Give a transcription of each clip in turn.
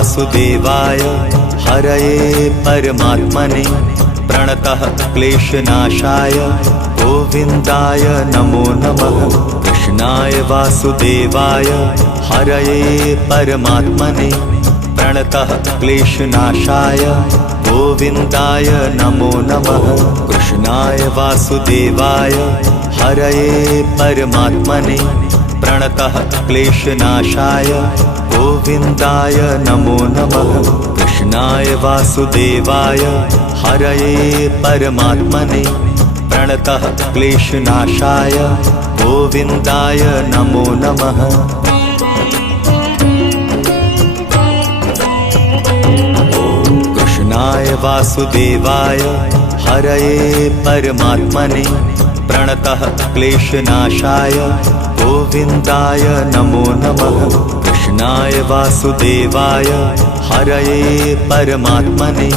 वासुदेवाय हरये परमात्मने प्रणतः क्लेशनाशाय गोविन्दाय नमो नमः। कृष्णाय वासुदेवाय हरये परमात्मने प्रणतः क्लेशनाशाय गोविन्दाय नमो नमः। कृष्णाय वासुदेवाय हरये परमात्मने प्रणतः क्लेशनाशाय गोविन्दाय नमो नमः। कृष्णाय वासुदेवाय हरये परमात्मने प्रणतः क्लेशनाशाय गोविन्दाय नमो नमः। कृष्णाय वासुदेवाय हरये परमात्मने प्रणतः क्लेशनाशाय गोविन्दाय नमो नमः। कृष्णाय वासुदेवाय हरये परमात्मने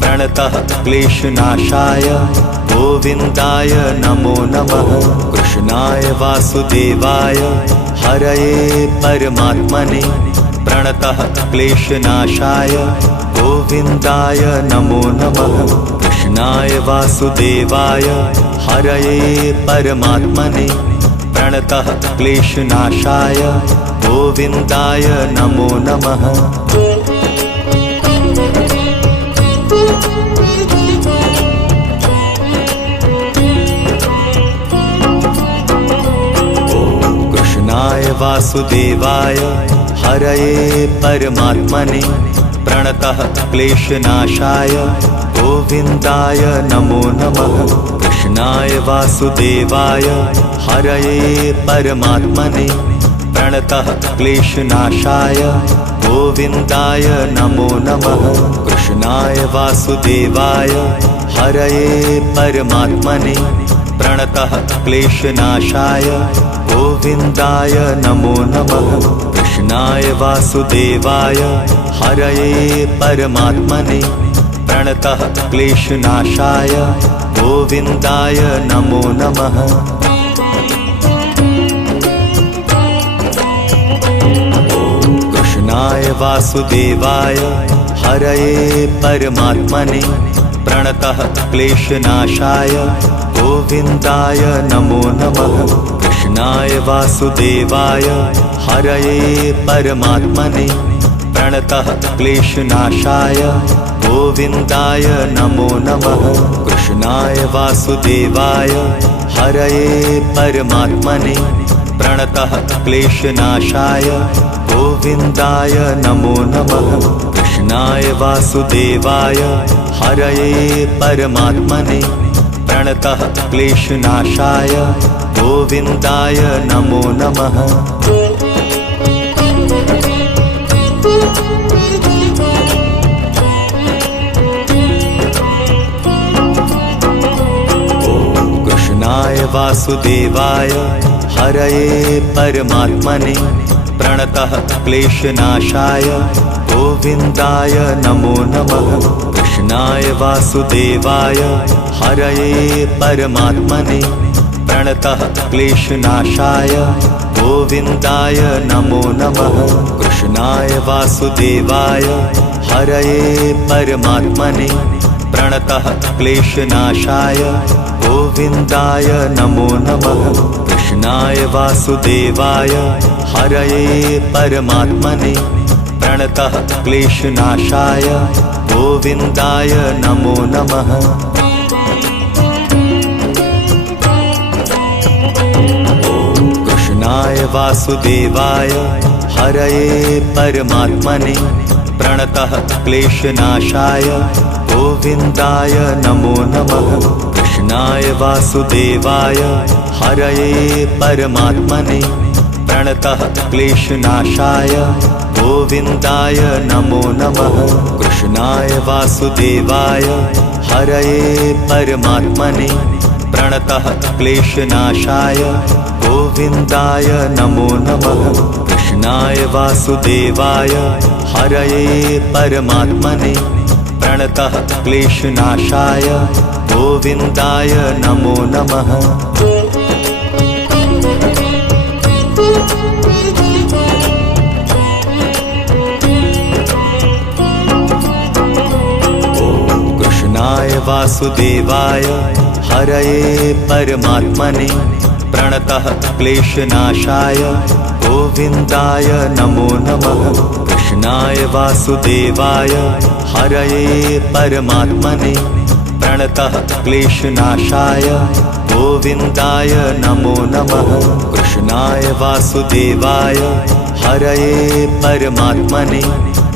प्रणतः क्लेशनाशाय गोविन्दाय नमो नमः। कृष्णाय वासुदेवाय हरये परमात्मने प्रणतः क्लेशनाशाय गोविन्दाय नमो नमः। कृष्णाय वासुदेवाय हरये परमात्मने प्रणतः क्लेशनाशाय गोविन्दाय नमो नमः। कृष्णाय वासुदेवाय हरये परमात्मने प्रणतः क्लेशनाशाय गोविन्दाय नमो नमः। कृष्णाय वासुदेवाय हरये परमात्मने प्रणतः क्लेशनाशाय गोविन्दाय नमो नमः। कृष्णाय वासुदेवाय हरये परमात्मने प्रणतः क्लेशनाशाय गोविन्दाय नमो नमः। कृष्णाय वासुदेवाय हरये परमात्मने प्रणतः क्लेशनाशाय गोविन्दाय नमो नमः। कृष्णाय वासुदेवाय हरये परमात्मने प्रणतः क्लेशनाशाय गोविन्दाय नमो नमः। कृष्णाय वासुदेवाय हरये परमात्मने प्रणतः क्लेशनाशाय गोविन्दाय नमो नमः। कृष्णाय वासुदेवाय हरये परमात्मने प्रणतः क्लेशनाशाय गोविन्दाय नमो नमः। कृष्णाय वासुदेवाय हरये परमात्मने प्रणतः क्लेशनाशाय गोविन्दाय नमो नमः। कृष्णाय वासुदेवाय हरये परमात्मने प्रणतः क्लेशनाशाय गोविन्दाय नमो नमः। कृष्णाय वासुदेवाय हरये परमात्मने प्रणतः क्लेशनाशाय गोविन्दाय नमो नमः। कृष्णाय वासुदेवाय हरये परमात्मने प्रणतः क्लेशनाशाय गोविन्दाय नमो नमः। कृष्णाय वासुदेवाय हरये परमात्मने प्रणतः क्लेशनाशाय गोविन्दाय नमो नमः। कृष्णाय वासुदेवाय हरये परमात्मने प्रणतः क्लेशनाशाय गोविन्दाय नमो नमः। कृष्णाय वासुदेवाय हरये परमात्मने प्रणतः क्लेशनाशाय गोविन्दाय नमो नमः। कृष्णाय वासुदेवाय हरये परमात्मने प्रणतः क्लेशनाशाय गोविन्दाय नमो नमः। कृष्णाय वासुदेवाय हरये परमात्मने प्रणतः क्लेशनाशाय गोविन्दाय नमो नमः। कृष्णाय वासुदेवाय हरये परमात्मने प्रणतः क्लेशनाशाय गोविन्दाय नमो नमः। कृष्णाय वासुदेवाय हरये परमात्मने प्रणतः क्लेशनाशाय गोविन्दाय नमो नमः। कृष्णाय वासुदेवाय हरये परमात्मने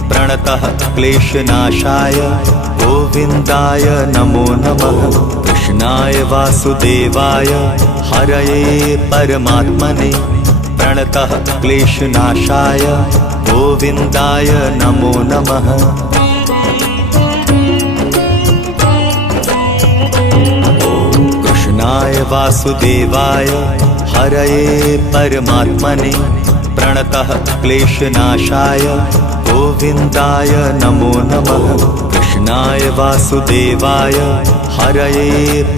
प्रणतः क्लेशनाशाय गोविन्दाय नमो नमः। कृष्णाय वासुदेवाय हरये परमात्मने प्रणतः क्लेशनाशाय गोविन्दाय नमो नमः। कृष्णाय वासुदेवाय हरये परमात्मने प्रणतः क्लेशनाशाय गोविन्दाय नमो नमः। कृष्णाय वासुदेवाय हरये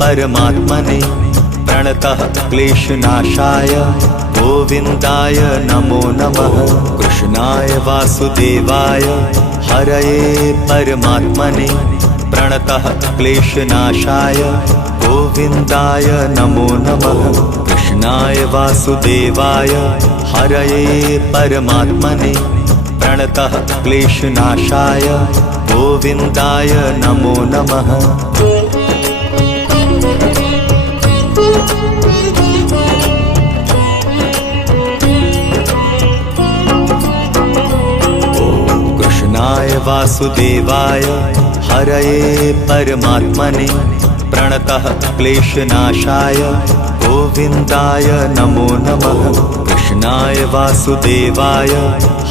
परमात्मने प्रणतः क्लेशनाशाय गोविन्दाय नमो नमः। कृष्णाय वासुदेवाय हरये परमात्मने प्रणतः क्लेशनाशाय गोविन्दाय नमो नमः। कृष्णाय वासुदेवाय हरये परमात्मने प्रणतः क्लेशनाशाय गोविन्दाय नमो नमः। कृष्णाय वासुदेवाय हरये परमात्मने प्रणतः क्लेशनाशाय गोविन्दाय नमो नमः। कृष्णाय वासुदेवाय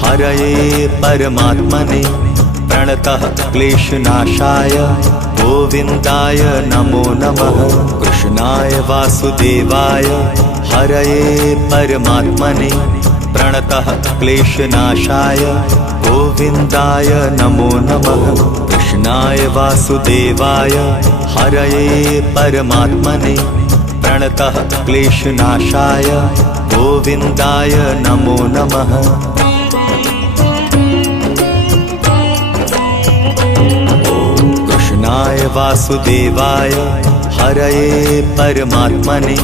हरये परमात्मने प्रणतः क्लेशनाशाय गोविन्दाय नमो नमः। कृष्णाय वासुदेवाय हरये परमात्मने प्रणतः क्लेशनाशाय गोविन्दाय नमो नमः। कृष्णाय वासुदेवाय हरये परमात्मने प्रणतः क्लेशनाशाय गोविन्दाय नमो नमः। कृष्णाय वासुदेवाय हरये परमात्मने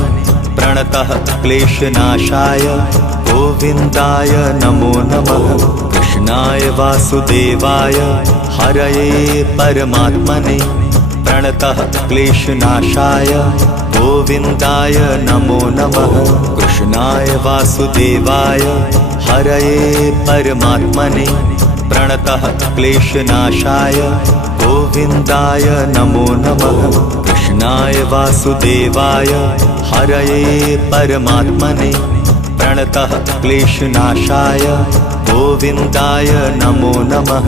प्रणतः क्लेशनाशाय गोविन्दाय नमो नमः। कृष्णाय वासुदेवाय हरये परमात्मने प्रणतः क्लेशनाशाय गोविन्दाय नमो नमः। कृष्णाय वासुदेवाय हरये परमात्मने प्रणतः क्लेशनाशाय गोविन्दाय नमो नमः। कृष्णाय वासुदेवाय हरये परमात्मने प्रणतः क्लेशनाशाय गोविन्दाय नमो नमः।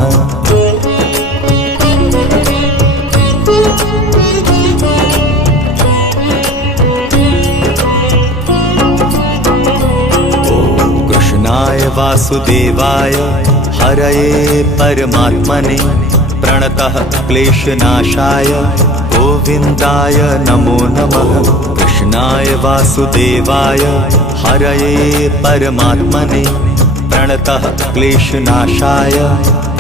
कृष्णाय वासुदेवाय हरये परमात्मने प्रणतः क्लेशनाशाय गोविन्दाय नमो नमः। कृष्णाय वासुदेवाय हरये परमात्मने प्रणतः क्लेशनाशाय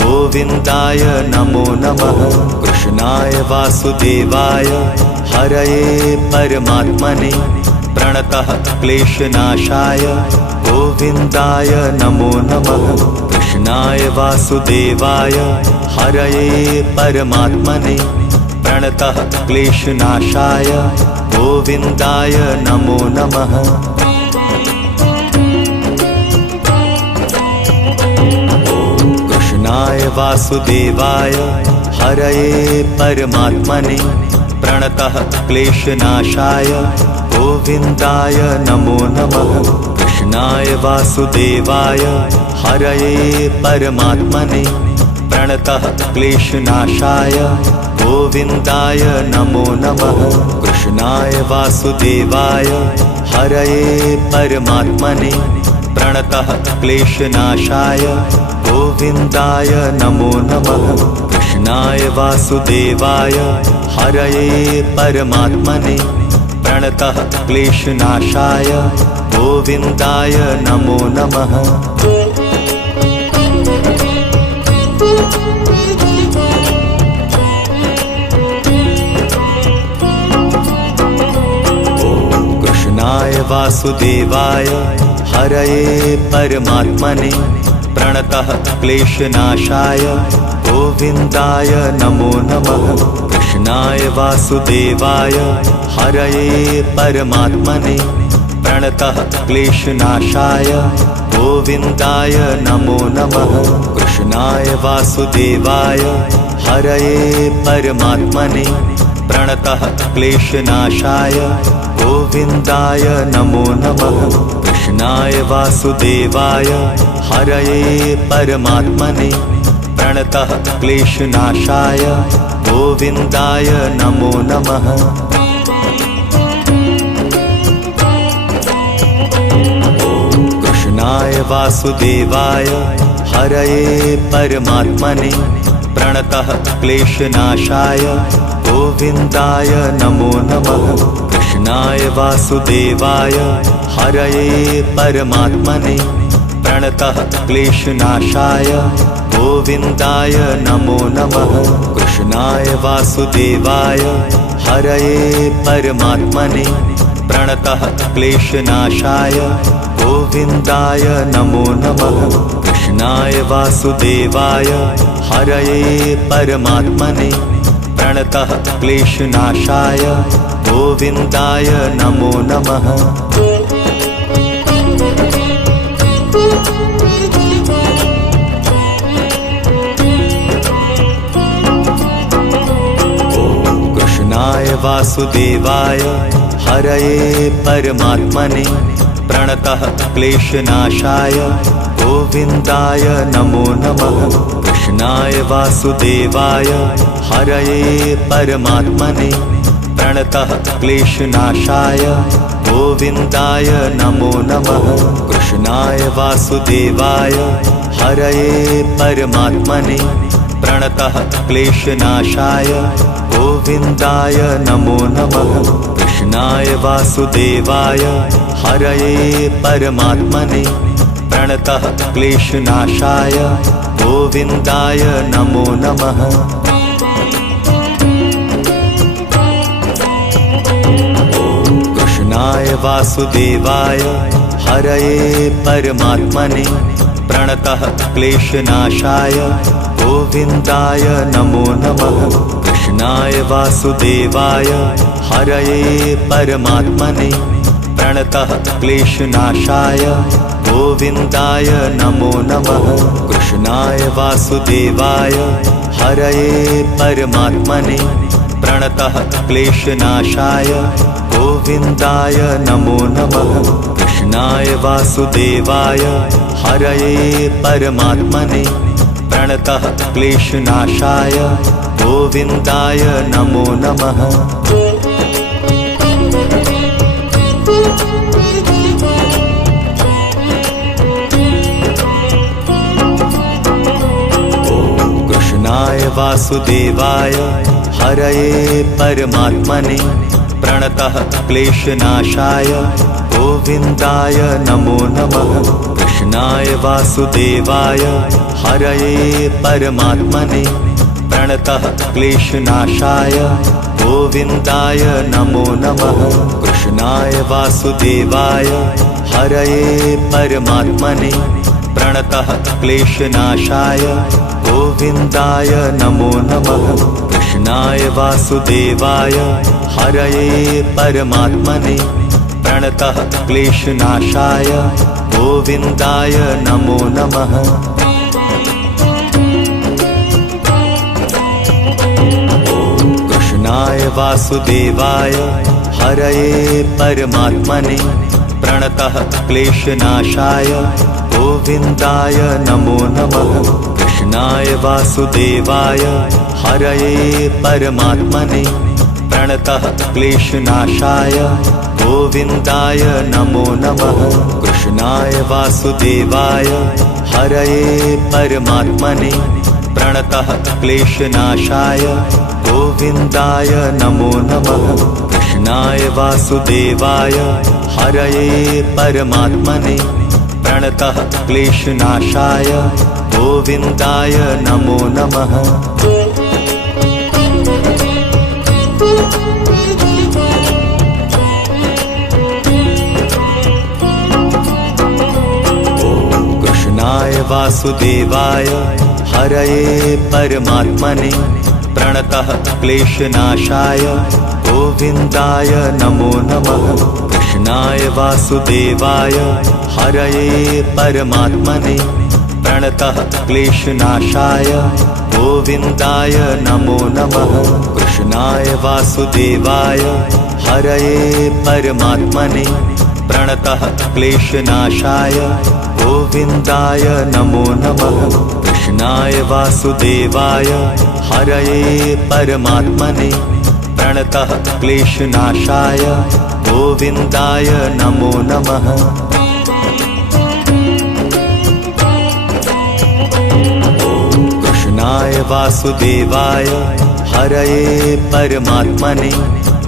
गोविन्दाय नमो नमः। कृष्णाय वासुदेवाय हरये परमात्मने प्रणतः क्लेशनाशाय गोविन्दाय नमो नमः। कृष्णाय वासुदेवाय हरये परमात्मने प्रणतः क्लेशनाशाय गोविन्दाय नमो नमः। कृष्णाय वासुदेवाय हरये परमात्मने प्रणतः क्लेशनाशाय गोविन्दाय नमो नमः। कृष्णाय वासुदेवाय हरये परमात्मने प्रणतः क्लेशनाशाय गोविन्दाय नमो नमः। कृष्णाय वासुदेवाय हरये परमात्मने प्रणतः क्लेशनाशाय गोविन्दाय नमो नमः। कृष्णाय वासुदेवाय हरये परमात्मने प्रणतः क्लेशनाशाय गोविन्दाय नमो नमः। वासुदेवाय हरये परमात्मने प्रणतः क्लेशनाशाय गोविन्दाय नमो नमः। कृष्णाय वासुदेवाय हरये परमात्मने प्रणतः क्लेशनाशाय गोविन्दाय नमो नमः। कृष्णाय वासुदेवाय हरये परमात्मने प्रणतः क्लेशनाशाय गोविन्दाय नमो नमः। कृष्णाय वासुदेवाय हरये परमात्मने प्रणतः क्लेशनाशाय गोविन्दाय नमो नमः। कृष्णाय वासुदेवाय हरये परमात्मने प्रणतः क्लेशनाशाय गोविन्दाय नमो नमः। कृष्णाय वासुदेवाय हरये परमात्मने प्रणतः क्लेशनाशाय गोविन्दाय नमो नमः। कृष्णाय वासुदेवाय हरये परमात्मने प्रणतः क्लेशनाशाय गोविन्दाय नमो नमः। कृष्णाय वासुदेवाय हरये परमात्मने प्रणतः क्लेशनाशाय गोविन्दाय नमो नमः। कृष्णाय वासुदेवाय हरये परमात्मने प्रणतः क्लेशनाशाय गोविन्दाय नमो नमः। कृष्णाय वासुदेवाय हरये परमात्मने प्रणतः क्लेशनाशाय गोविन्दाय नमो नमः। कृष्णाय वासुदेवाय हरये परमात्मने प्रणतः क्लेशनाशाय गोविन्दाय नमो नमः। कृष्णाय वासुदेवाय हरये परमात्मने प्रणतः क्लेशनाशाय गोविन्दाय नमो नमः। कृष्णाय वासुदेवाय हरये परमात्मने प्रणतः क्लेशनाशाय गोविन्दाय नमो नमः। कृष्णाय वासुदेवाय हरये परमात्मने प्रणतः क्लेशनाशाय गोविन्दाय नमो नमः। कृष्णाय वासुदेवाय हरये परमात्मने प्रणतः क्लेशनाशाय गोविन्दाय नमो नमः। कृष्णाय वासुदेवाय हरये परमात्मने प्रणतः क्लेशनाशाय गोविन्दाय नमो नमः। कृष्णाय वासुदेवाय हरये परमात्मने प्रणतः क्लेशनाशाय गोविन्दाय नमो नमः। कृष्णाय वासुदेवाय हरये परमात्मने प्रणतः क्लेशनाशाय गोविन्दाय नमो नमः। कृष्णाय वासुदेवाय हरये परमात्मने प्रणतः क्लेशनाशाय गोविन्दाय नमो नमः। कृष्णाय वासुदेवाय हरये परमात्मने प्रणतः क्लेशनाशाय गोविन्दाय नमो नमः। कृष्णाय वासुदेवाय हरये परमात्मने प्रणतः क्लेशनाशाय गोविन्दाय नमो नमः। कृष्णाय वासुदेवाय हरये परमात्मने प्रणतः क्लेशनाशाय गोविन्दाय नमो नमः। कृष्णाय वासुदेवाय हरये परमात्मने प्रणतः क्लेशनाशाय गोविन्दाय नमो नमः। कृष्णाय वासुदेवाय हरये परमात्मने प्रणतः क्लेशनाशाय गोविन्दाय नमो नमः। वासुदेवाय हरये परमात्मने प्रणतः क्लेशनाशाय गोविन्दाय नमो नमः। कृष्णाय वासुदेवाय हरये परमात्मने प्रणतः क्लेशनाशाय गोविन्दाय नमो नमः। कृष्णाय वासुदेवाय हरये परमात्मने प्रणतः क्लेशनाशाय गोविन्दाय नमो नमः। कृष्णाय वासुदेवाय हरये परमात्मने प्रणतः क्लेशनाशाय गोविन्दाय नमो नमः। कृष्णाय वासुदेवाय हरये परमात्मने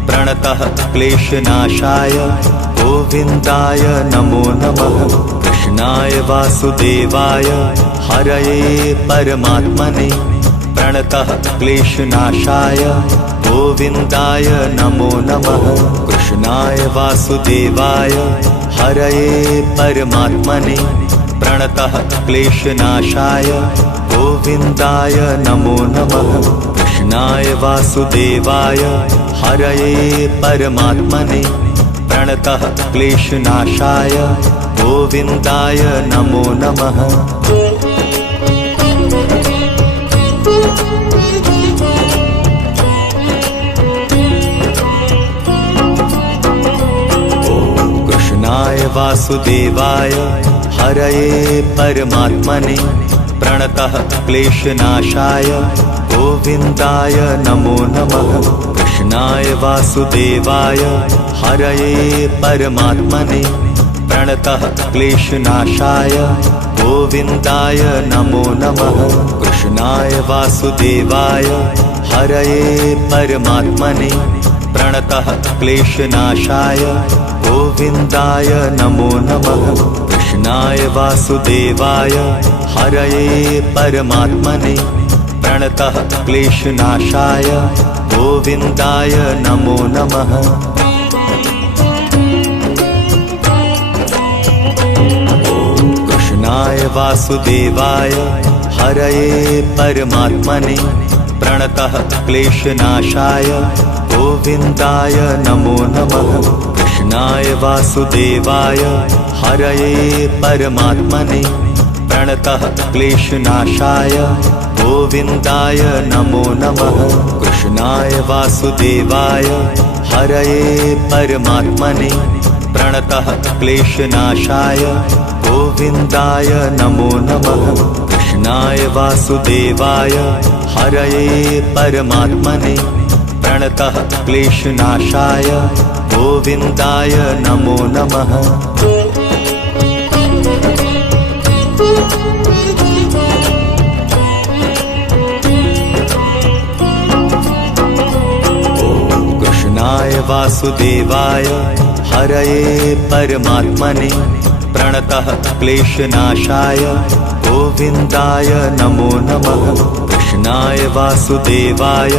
प्रणतः क्लेशनाशाय गोविन्दाय नमो नमः। कृष्णाय वासुदेवाय हरये परमात्मने प्रणतः क्लेशनाशाय गोविन्दाय नमो नमः। कृष्णाय वासुदेवाय हरये परमात्मने प्रणतः क्लेशनाशाय गोविन्दाय नमो नमः। कृष्णाय वासुदेवाय हरये परमात्मने प्रणतः क्लेशनाशाय गोविन्दाय नमो नमः। कृष्णाय वासुदेवाय हरये परमात्मने प्रणतः क्लेशनाशाय गोविन्दाय नमो नमः। कृष्णाय वासुदेवाय हरये परमात्मने प्रणतः क्लेशनाशाय गोविन्दाय नमो नमः। कृष्णाय वासुदेवाय हरये परमात्मने प्रणतः क्लेशनाशाय गोविन्दाय नमो नमः। कृष्णाय वासुदेवाय हरये परमात्मने प्रणतः क्लेशनाशाय गोविन्दाय नमो नमः। कृष्णाय वासुदेवाय हरये परमात्मने प्रणतः क्लेशनाशाय गोविन्दाय नमो नमः। कृष्णाय वासुदेवाय हरये परमात्मने प्रणतः क्लेशनाशाय गोविन्दाय नमो नमः। कृष्णाय वासुदेवाय हरये परमात्मने प्रणतः क्लेशनाशाय गोविन्दाय नमो नमः। कृष्णाय वासुदेवाय हरये परमात्मने प्रणतः क्लेशनाशाय गोविन्दाय नमो नमः। कृष्णाय वासुदेवाय हरये परमात्मने प्रणतः क्लेशनाशाय गोविन्दाय नमो नमः। कृष्णाय वासुदेवाय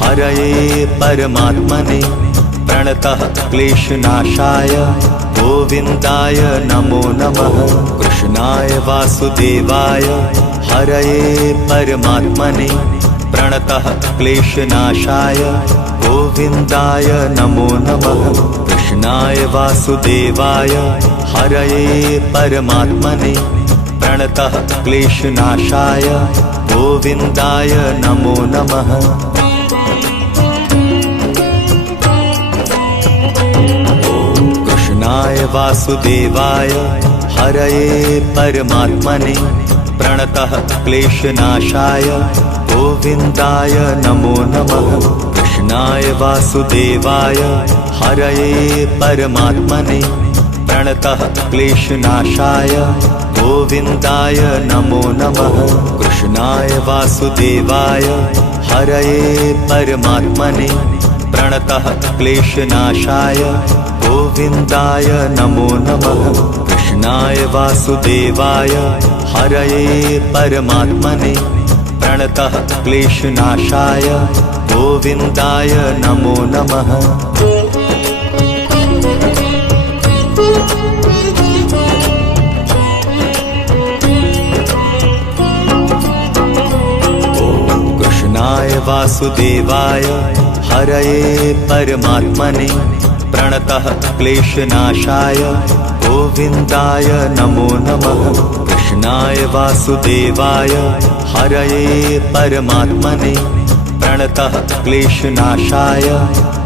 हरये परमात्मने प्रणतः क्लेशनाशाय गोविन्दाय नमो नमः। कृष्णाय वासुदेवाय हरये परमात्मने प्रणतः क्लेशनाशाय गोविन्दाय नमो नमः। कृष्णाय वासुदेवाय हरये परमात्मने प्रणतः क्लेशनाशाय गोविन्दाय नमो नमः। कृष्णाय वासुदेवाय हरये परमात्मने प्रणतः क्लेशनाशाय गोविन्दाय नमो नमः। कृष्णाय वासुदेवाय हरये परमात्मने प्रणतः क्लेशनाशाय गोविन्दाय नमो नमः। कृष्णाय वासुदेवाय हरये परमात्मने प्रणतः क्लेशनाशाय गोविन्दाय नमो नमः। कृष्णाय वासुदेवाय हरये परमात्मने प्रणतः क्लेशनाशाय गोविन्दाय नमो नमः। कृष्णाय वासुदेवाय हरये परमात्मने प्रणतः क्लेशनाशाय गोविन्दाय नमो नमः। कृष्णाय वासुदेवाय हरये परमात्मने प्रणतः क्लेशनाशाय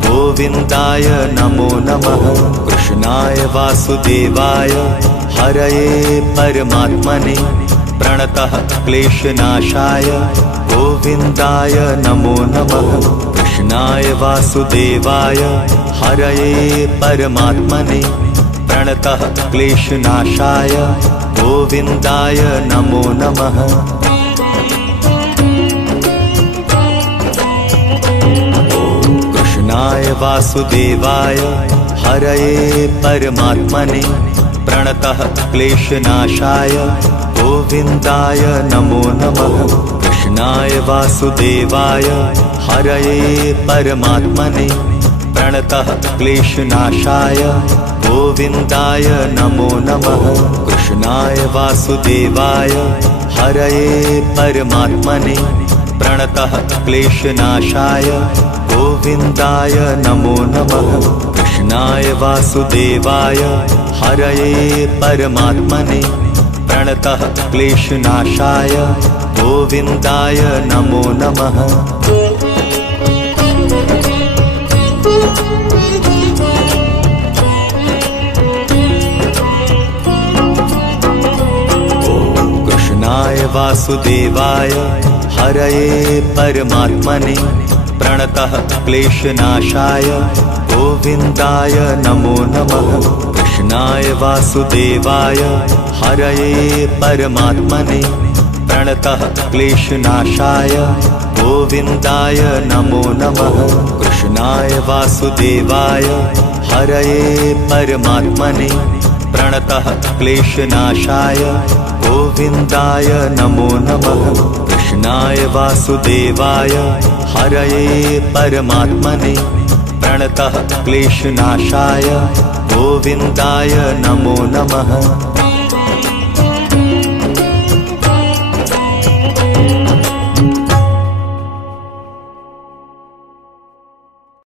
गोविन्दाय नमो नमः। कृष्णाय वासुदेवाय हरये परमात्मने प्रणतः क्लेशनाशाय गोविन्दाय नमो नमः। कृष्णाय वासुदेवाय हरये परमात्मने प्रणतः क्लेशनाशाय गोविन्दाय नमो नमः। कृष्णाय वासुदेवाय हरये परमात्मने प्रणतः क्लेशनाशाय गोविन्दाय नमो नमः। कृष्णाय वासुदेवाय हरये परमात्मने प्रणतः क्लेशनाशाय गोविन्दाय नमो नमः। कृष्णाय वासुदेवाय हरये परमात्मने प्रणतः क्लेशनाशाय गोविन्दाय नमो नमः। कृष्णाय वासुदेवाय हरये परमात्मने प्रणतः क्लेशनाशाय गोविन्दाय नमो नमः। कृष्णाय वासुदेवाय हरये परमात्मने प्रणतः क्लेशनाशाय गोविन्दाय नमो नमः। कृष्णाय वासुदेवाय हरये परमात्मने प्रणतः क्लेशनाशाय गोविन्दाय नमो नमः। कृष्णाय वासुदेवाय हरये परमात्मने प्रणतः क्लेशनाशाय गोविन्दाय नमो नमः। कृष्णाय वासुदेवाय हरये परमात्मने प्रणतः क्लेशनाशाय गोविन्दाय नमो नमः।